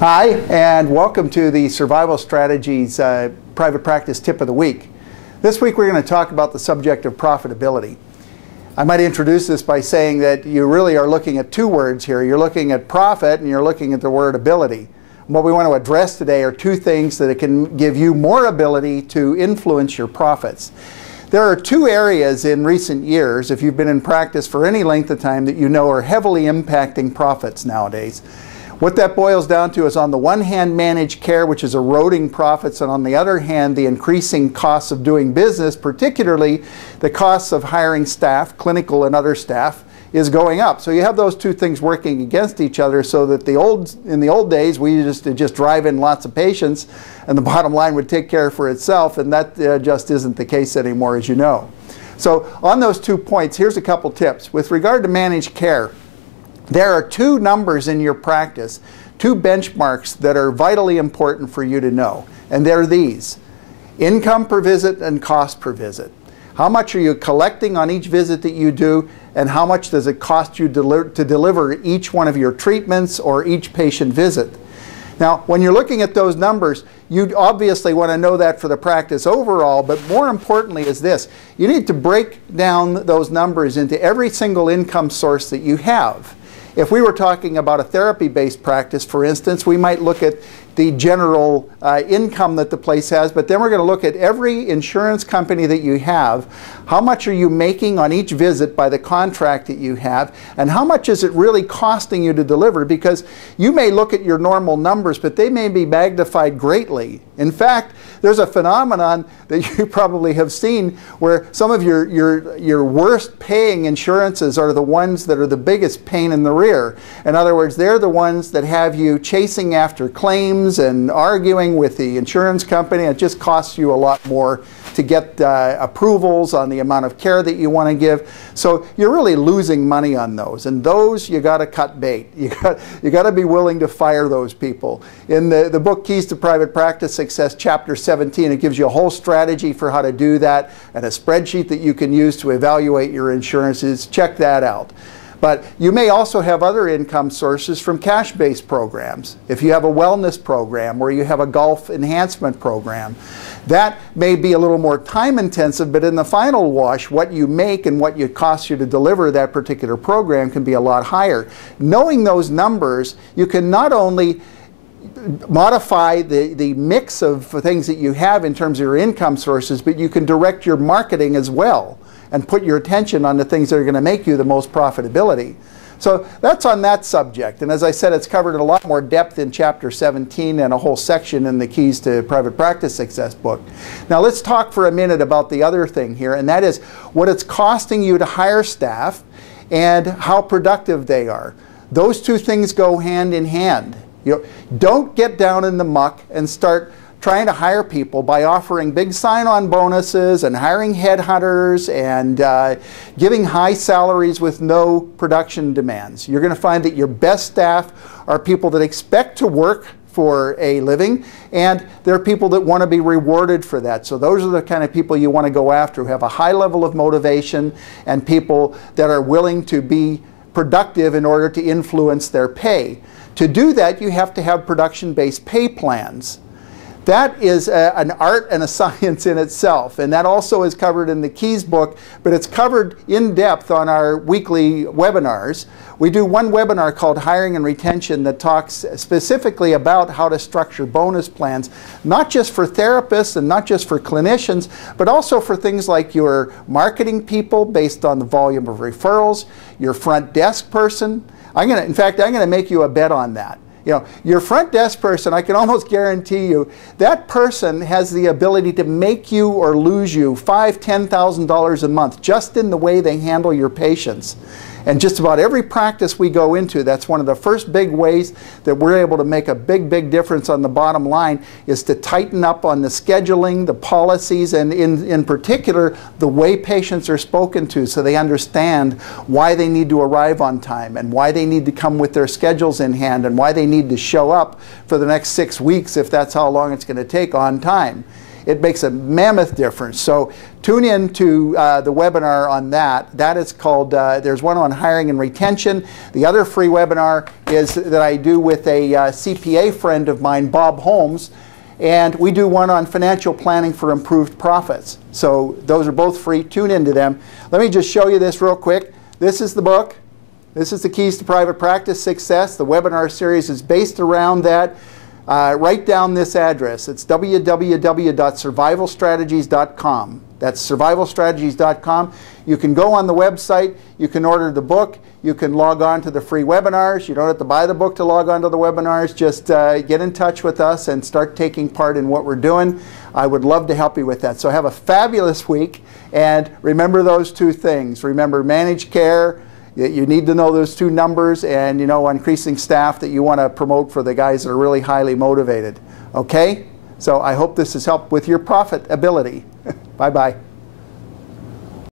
Hi, and welcome to the Survival Strategies Private Practice Tip of the Week. This week we're going to talk about the subject of profitability. I might introduce this by saying that you really are looking at two words here. You're looking at profit and you're looking at the word ability. What we want to address today are two things that it can give you more ability to influence your profits. There are two areas in recent years, if you've been in practice for any length of time, that you know are heavily impacting profits nowadays. What that boils down to is, on the one hand, managed care, which is eroding profits, and on the other hand, the increasing costs of doing business, particularly the costs of hiring staff, clinical and other staff, is going up. So you have those two things working against each other, so that in the old days, we used to just drive in lots of patients and the bottom line would take care for itself, and that just isn't the case anymore, as you know. So on those 2 points, here's a couple tips. With regard to managed care, there are two numbers in your practice, two benchmarks that are vitally important for you to know, and they're these: income per visit and cost per visit. How much are you collecting on each visit that you do, and how much does it cost you to deliver each one of your treatments or each patient visit? Now, when you're looking at those numbers, you obviously want to know that for the practice overall, but more importantly is this: you need to break down those numbers into every single income source that you have. If we were talking about a therapy-based practice, for instance, we might look at the general income that the place has, but then we're going to look at every insurance company that you have. How much are you making on each visit by the contract that you have, and how much is it really costing you to deliver? Because you may look at your normal numbers, but they may be magnified greatly. In fact, there's a phenomenon that you probably have seen where some of your worst paying insurances are the ones that are the biggest pain in the rear. In other words, they're the ones that have you chasing after claims and arguing with the insurance company. It just costs you a lot more to get approvals on the amount of care that you want to give. So you're really losing money on those, and those you got to cut bait. You got to be willing to fire those people. In the book Keys to Private Practice Success, chapter 17, it gives you a whole strategy for how to do that and a spreadsheet that you can use to evaluate your insurances. Check that out. But you may also have other income sources from cash-based programs. If you have a wellness program or you have a golf enhancement program, that may be a little more time-intensive, but in the final wash, what you make and what it costs you to deliver that particular program can be a lot higher. Knowing those numbers, you can not only modify the mix of things that you have in terms of your income sources, but you can direct your marketing as well and put your attention on the things that are going to make you the most profitability. So that's on that subject. And as I said, it's covered in a lot more depth in chapter 17 and a whole section in the Keys to Private Practice Success book. Now let's talk for a minute about the other thing here, and that is what it's costing you to hire staff and how productive they are. Those two things go hand in hand. Don't get down in the muck and start trying to hire people by offering big sign-on bonuses and hiring headhunters and giving high salaries with no production demands. You're going to find that your best staff are people that expect to work for a living, and they're people that want to be rewarded for that. So those are the kind of people you want to go after, who have a high level of motivation and people that are willing to be productive in order to influence their pay. To do that, you have to have production-based pay plans. That is an art and a science in itself, and that also is covered in the Keys book, but it's covered in depth on our weekly webinars. We do one webinar called Hiring and Retention that talks specifically about how to structure bonus plans, not just for therapists and not just for clinicians, but also for things like your marketing people based on the volume of referrals, your front desk person. In fact, I'm going to make you a bet on that. Your front desk person, I can almost guarantee you, that person has the ability to make you or lose you $5,000, $10,000 a month just in the way they handle your patients. And just about every practice we go into, that's one of the first big ways that we're able to make a big, big difference on the bottom line, is to tighten up on the scheduling, the policies, and in particular, the way patients are spoken to, so they understand why they need to arrive on time and why they need to come with their schedules in hand and why they need to show up for the next 6 weeks, if that's how long it's going to take, on time. it makes a mammoth difference. So tune in to the webinar on that. That is called, there's one on hiring and retention. The other free webinar is that I do with a CPA friend of mine, Bob Holmes, and we do one on financial planning for improved profits. So those are both free. Tune into them. Let me just show you this real quick. This is the book. This is the Keys to Private Practice Success. The webinar series is based around that. Write down this address. It's www.survivalstrategies.com. That's survivalstrategies.com. You can go on the website. You can order the book. You can log on to the free webinars. You don't have to buy the book to log on to the webinars. Just get in touch with us and start taking part in what we're doing. I would love to help you with that. So have a fabulous week. And remember those two things. Remember managed care. You need to know those two numbers, and you know, increasing staff that you want to promote for the guys that are really highly motivated. Okay? So I hope this has helped with your profitability. Bye-bye.